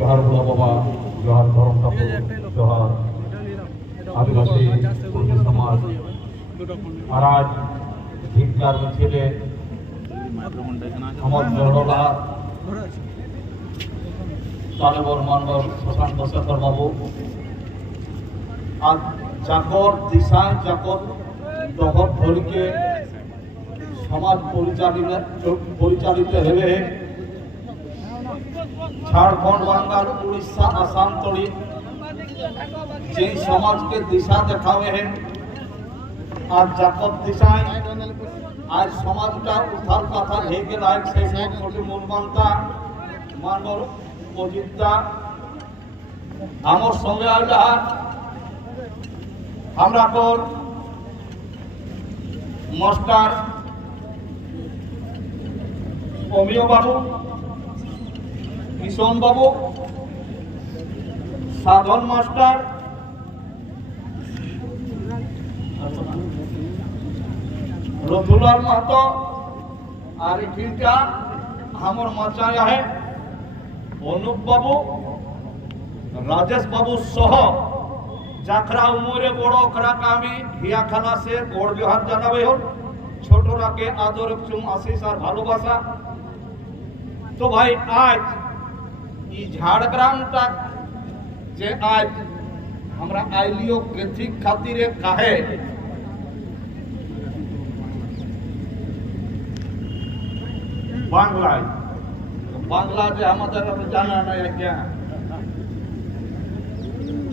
জোহার ভোলা বাবা, জোহার ধরম ঠাকুর জোহার আদিবাসী কর্মী সমাজ। মহারাজ ভিক্ষার ছেলে আমার জড়লা তালেবর মানবর প্রশান্ত শেখর আর পরিচালিত পরিচালিত ঝাড়খণ্ড বাঙ্গাল উড়িষ্যা, আসাম তড়ি যে সমাজকে দিশা দেখাবে হে আর জাকত দিশায় আজ সমাজটা উদ্ধার কথা হয়ে গেল সেই মোটামুটি মূলমানটা মানব অজিতদা আমার সঙ্গে আইলা আমরা তোর মাস্টার অমিয় বাবু কিষণ বাবু, সাধন মাস্টার রথুলাল মাহাতো, আর এখানটা আমার মাচায় আহে অনুপ বাবু, রাজেশ বাবু সহ যাখরা উমরে বড় খরাকে আমি হিয়া খালাসে গোড় জোহার জানাবে হল। ছোটরাকে আদর চুম আশিস আর ভালোবাসা। তো ভাই, আজ এই ঝাড়গ্রামটা যে আজ আমরা আইলিও কেথিক খাতিরে কাহে বাংলায় বাংলা যে আমাদের তো জানা নাই আজ্ঞা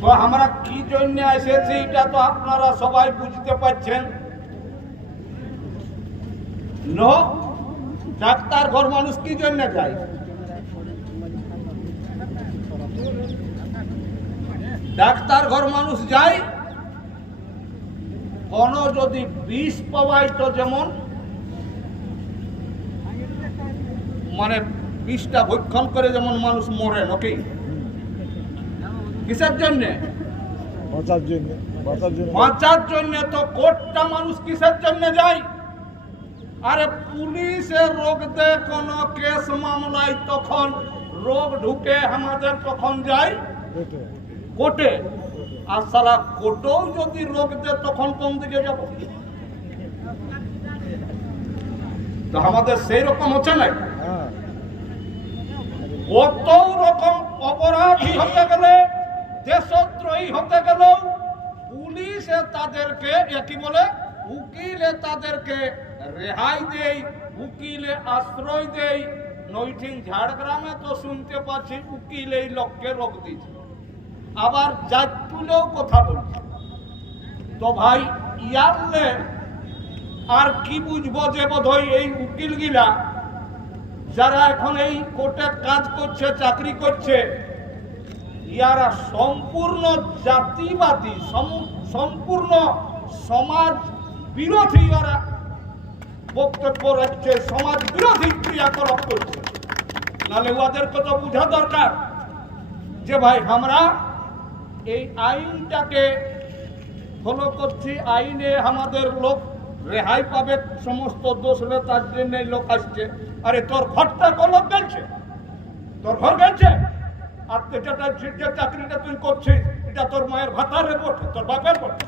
তো আমরা কি জন্য এসেছি এটা তো আপনারা সবাই বুঝতে পারছেন নো ডাক্তার ঘর মানুষ কি জন্য যায় ডাক্তার ঘর মানুষ যায় কোন যদি বিষ পাওয়াই তো যেমন মানে বিষটা ভক্ষণ করে যেমন মানুষ মরে নাকি? কিসের জন্য? বাঁচার জন্য বাঁচার জন্য। তো কোটটা মানুষ কিসের জন্য যায়? আরে পুলিশে রোগ দে কোন কেস মামলায় তখন রোগ ঢুকে আমাদের তখন যায় কোটে আর সারা কোর্টেও যদি রোগ দেয়, তখন কোন দিকে যাব? আমাদের সেই রকম হচ্ছে না কত রকম অপরাধী হতে গেলে, দেশদ্রোহী হতে গেল পুলিশে তাদেরকে কি বলে, উকিলে তাদেরকে রেহাই দেয় উকিলে আশ্রয় দেই নৈঠিন ঝাড়গ্রামে তো শুনতে পাচ্ছি উকিল এই লোককে রোগ দিচ্ছে আবার জাতুলেও কথা বলছে। তো ভাই, ইয়ারলে আর কি বুঝব যে বোধহয় এই উকিল গিলা যারা এখন এই কোর্টে কাজ করছে, চাকরি করছে, ইয়ারা সম্পূর্ণ জাতিবাদী সম্পূর্ণ সমাজ বিরোধী ইয়ারা বক্তব্য রাখছে, সমাজ বিরোধী ক্রিয়াকলাপ করছে। নাহলে ওদেরকে তো বোঝা দরকার। যে ভাই, আমরা এই আইনটাকে ফলো করছি, আইনে আমাদের লোক রেহাই পাবে, সমস্ত দোষ হলে তার জন্য লোক আসছে। আরে তোর ঘরটা কলক গেছে তোর ঘর গেছে আর যেটা যে চাকরিটা তুই করছিস, এটা তোর মায়ের ভাতারে বটে তোর বাপের বটে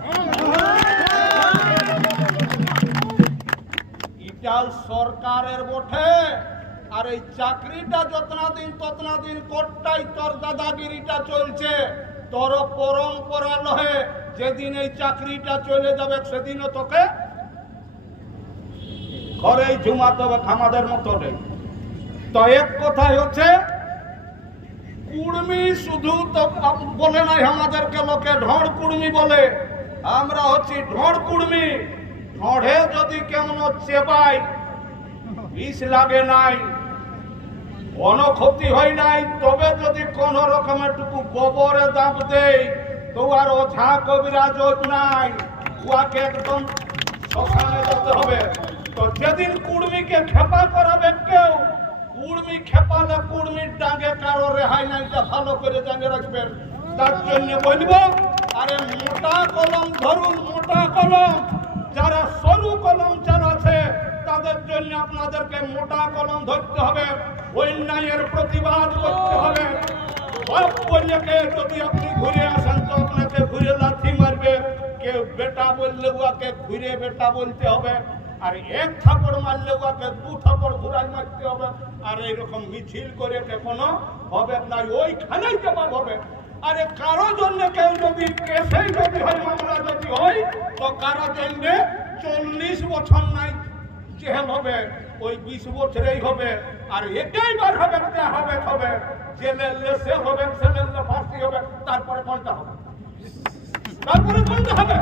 এটা সরকারের বটে। আর এই চাকরিটা যতনা দিন ততনা দিন কোটটাই তোর দাদাগিরিটা চলছে। তোর পরম্পরা লহে যেদিন এই চাকরিটা চলে যাবে সেদিনও তোকে ঘরেই ঝুমাতে হবে, খামাদের মতো নেই। তো এক কথাই হচ্ছে, কুড়মি শুধু তো বলে নাই আমাদেরকে লোকে, ঢড় কুড়মি বলে। আমরা হচ্ছি ঢড় কুড়মি। ঢড়ে যদি কেমন চেপাই বিষ লাগে নাই। কোনো ক্ষতি হয় নাই, তবে যদি কোন রকমের টুকু গোবরে দাম দেই, তো আর ওঝা কবিরাজ নাই। উহাকে একদম শ্মশানে যেতে হবে। তো যেদিন কুড়মিকে খেপা করাবে কেউ কুড়মি খেপালে কুড়মির ডাঙ্গে কারও রেহাই নাই এটা ভালো করে জানে রাখবেন। তার জন্য বলব, আরে মোটা কলম ধরুন, মোটা কলম। জন্য আপনাদেরকে মোটা কলম ধরতে হবে, অন্যায়ের প্রতিবাদ করতে হবে। বাপ কে যদি আপনি ঘুরে আসেন, তো আপনাকে ঘুরে লাথি মারবে। কেউ বেটা বললে উহাকে ঘুরে বেটা বলতে হবে, আর এক থাপড় মারলে উহাকে দু থাপড় ঘুরাই মারতে হবে, আর এইরকম মিছিল করে কোনো হবে না, ওইখানেই জবাব হবে। আরে কারও জন্য কেউ যদি কেসেই যদি হয়, মামলা যদি হয়, তো কারও জন্য চল্লিশ বছর নাই জেল হবে, ওই বিশ বছরেই হবে, আর এটাই বার হবে হবে হবে। হবে হবে, তারপরে কোনটা হবে। তারপরে কোনটা হবে।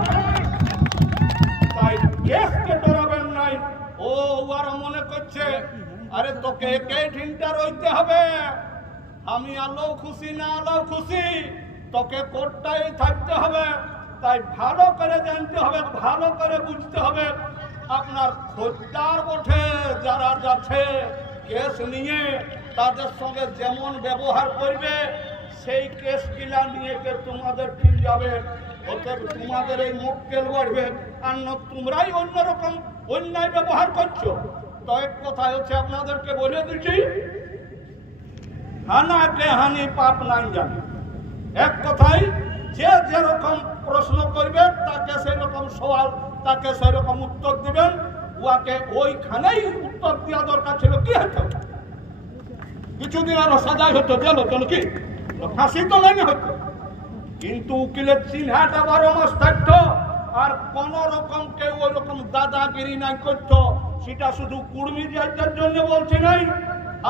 তাই নাই। ও ওরা মনে করছে, আরে তোকে একে রইতে হবে। আমি আলো খুশি না আলো খুশি, তোকে কোর্টটাই থাকতে হবে। তাই ভালো করে জানতে হবে, ভালো করে বুঝতে হবে। আপনার খোঁজদার বটে, যারা যাচ্ছে, কেস নিয়ে তাদের সঙ্গে যেমন ব্যবহার করবে, সেই কেস নিয়ে কে তোমাদের ঠিক যাবে, অতএব তোমাদের এই মক্কেল বাড়বে। আর না, তোমরাই অন্যরকম অন্যায় ব্যবহার করছ। তো এক কথায় হচ্ছে, আপনাদেরকে বলে দিচ্ছি হানাকে হানি পাপ নাই জানে। এক কথাই যে যেরকম প্রশ্ন করবে, তাকে সেই রকম সওয়াল তাকে সেই রকম উত্তর দিবেন, উহাকে ওইখানেই উত্তর দেওয়া দরকার ছিল। কি হতো কিছুদিন আরও সাজাই হতো গেল কেন কি ফাঁসি তো নাই হতো কিন্তু উকিলের চিহ্নাটা বারো মাস থাকতো আর কোন রকম কেউ ওই রকম দাদাগিরি নাই করতো। সেটা শুধু কুর্মি জায়গার জন্য বলছি নাই।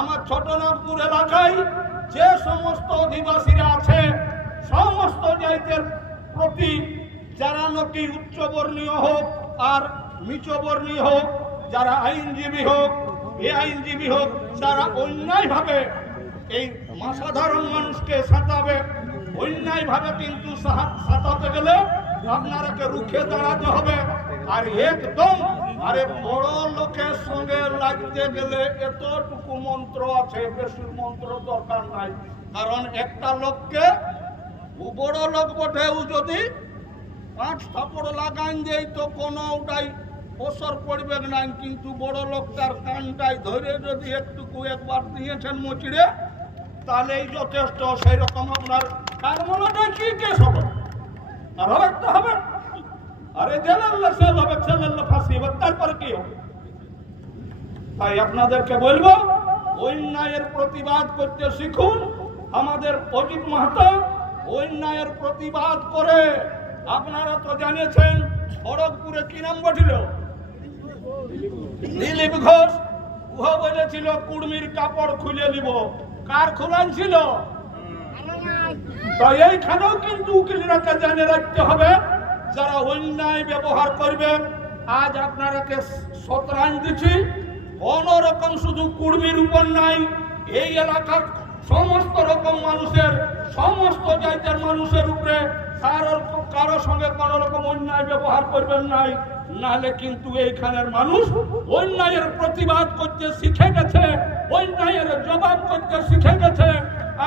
আমার ছোটনাগপুর এলাকায় যে সমস্ত অধিবাসীরা আছে, সমস্ত জায়গার প্রতি যারা নাকি উচ্চবর্ণীয় হোক আর নিচবর্ণীয় হোক, যারা আইনজীবী হোক এ আইনজীবী হোক, তারা অন্যায়ভাবে এই সাধারণ মানুষকে সাঁতাবে। অন্যায় ভাবে কিন্তু সাঁতাতে গেলে আপনারাকে রুখে দাঁড়াতে হবে। আর একদম, আরে বড় লোকের সঙ্গে লাগতে গেলে এতটুকু মন্ত্র আছে, বেশি মন্ত্র দরকার নাই। কারণ একটা লোককে বড় লোক বটে যদি পাঁচ থাপড় লাগান দেয় তো কোনো ওটাই অসর পড়বে না, কিন্তু বড় লোকটার কানটাই ধরে যদি একটুকু একবার দিয়েছেন মুচড়ে তাহলেই যথেষ্ট সেই রকম আপনার কারমনাটা কি কেস হবে? আর হবে তো হবে। আরে জেলাল্লা সেল হবে ছেলেল্লা ফাঁসি হবে, তারপরে কি হবে? তাই আপনাদেরকে বলব, অন্যায়ের প্রতিবাদ করতে শিখুন। আমাদের অজিত মাহাতো অন্যায়ের প্রতিবাদ করে। আপনারা তো জানিয়েছেন, খড়গপুরে কি নাম বছিল দিলীপ ঘোষ। উহা বলেছিল, কুর্মির কাপড় খুলে নিব। কার খোলান ছিল? তো এইখানেও কিন্তু উকিলরাকে জানে রাখতে হবে, যারা অন্যায় ব্যবহার করবে, আজ আপনারাকে শতরান দিচ্ছি। কোন রকম শুধু কুর্মির উপর নাই, এই এলাকার সমস্ত রকম মানুষের, সমস্ত জায়গার মানুষের উপরে কারোর কারও সঙ্গে কোনো রকম অন্যায় ব্যবহার করবেন নাই। নাহলে কিন্তু এইখানের মানুষ অন্যায়ের প্রতিবাদ করতে শিখে গেছে, অন্যায়ের জবাব করতে শিখে গেছে।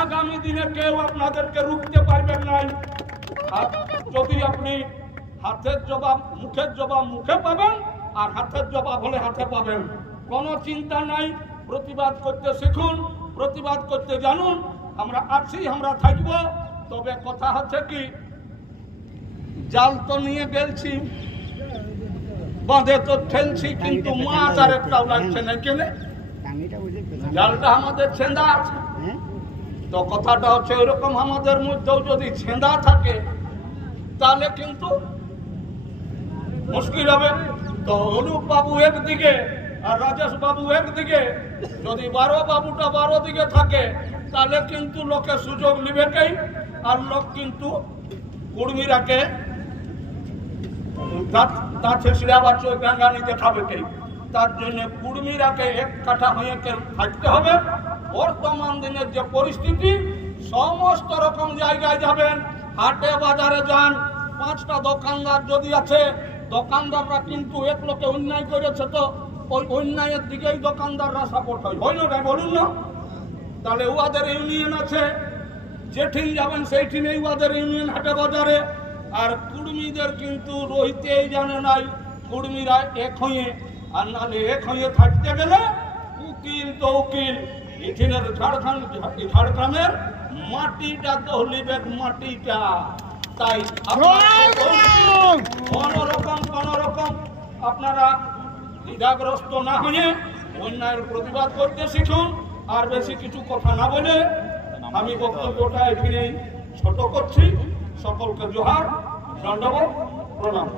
আগামী দিনে কেউ আপনাদেরকে রুখতে পারবেন নাই। যদি আপনি হাতের জবাব, মুখের জবাব মুখে পাবেন, আর হাতের জবাব হলে হাতে পাবেন। কোনো চিন্তা নাই। প্রতিবাদ করতে শিখুন, প্রতিবাদ করতে জানুন। আমরা আছি, আমরা থাকব। তবে কথা হচ্ছে কি? জাল তো নিয়ে গেলছি বাঁধে তো ঠেলছি কিন্তু মাছ আর একটাও লাগছে না কেনে জালটা আমাদের ছেঁদা আছে। তো কথাটা হচ্ছে ওইরকম আমাদের মধ্যেও যদি ছেঁদা থাকে তাহলে কিন্তু মুশকিল হবে। তো অনুপ বাবু একদিকে আর রাজেশ বাবু একদিকে যদি বারো বাবুটা বারো দিকে থাকে তাহলে কিন্তু লোকে সুযোগ নিবেকেই আর লোক কিন্তু কুর্মীরাকে তার ছেঁচড়ে আবার চোখ গাঙ্গানিতে খাবে কে? তার জন্য কুর্মীরাকে এক কাঠা হয়ে থাকতে হবে। বর্তমান দিনের যে পরিস্থিতি, সমস্ত রকম জায়গায় যাবেন, হাটে বাজারে যান, পাঁচটা দোকানদার যদি আছে, দোকানদাররা কিন্তু এক লোকে অন্যায় করেছে তো, ওই অন্যায়ের দিকেই দোকানদাররা সাপোর্ট হয়। হয় না বলুন না। তাহলে উহাদের ইউনিয়ন আছে, যেঠিন যাবেন সেইঠিনেই উহাদের ইউনিয়ন হাটে বাজারে। আর কুর্মীদের কিন্তু রইতেই জানে নাই কুর্মীরা এক হয়ে আর নাহলে এক হয়ে থাকতে গেলে উকিল তো উকিল। এখানের ঝাড়খণ্ড ঝাড়গ্রামের মাটিটা দহলিবে মাটিটা। তাই কোনো রকম কোন রকম আপনারা দ্বিধাগ্রস্ত না হয়ে অন্যায়ের প্রতিবাদ করতে শিখুন। আর বেশি কিছু কথা না বলে আমি বক্তব্যটা এখানেই ছোট করছি। সকলকে জোহার। দণ্ডবোধ প্রণাম